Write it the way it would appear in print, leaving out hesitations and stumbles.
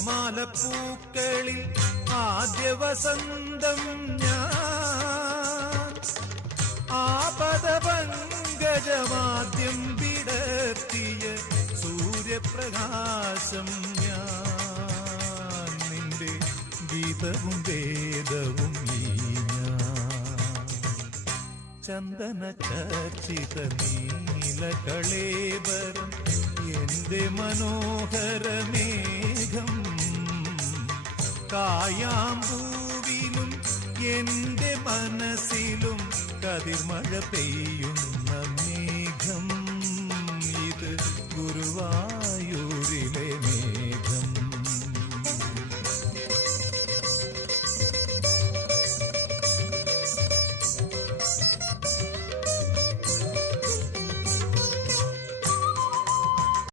വർണ്ണമാലപ്പൂക്കളിൽ ആദ്യ വസന്തം ഞാൻ, ആപദപങ്കജമാദ്യം വിടർത്തിയ സൂര്യപ്രകാശം ഞാൻ, നിന്റെ ഗീതവും വേദവും ഈ ഞാൻ. ചന്ദന ചർച്ചിത നീലകളേബരം എന്റെ മനോഹരമേഘം, കായാമ്പൂവിലും എന്റെ മനസ്സിലും കതിർമഴ പെയ്യുന്ന മേഘം, ഇത് ഗുരുവായൂരിലെ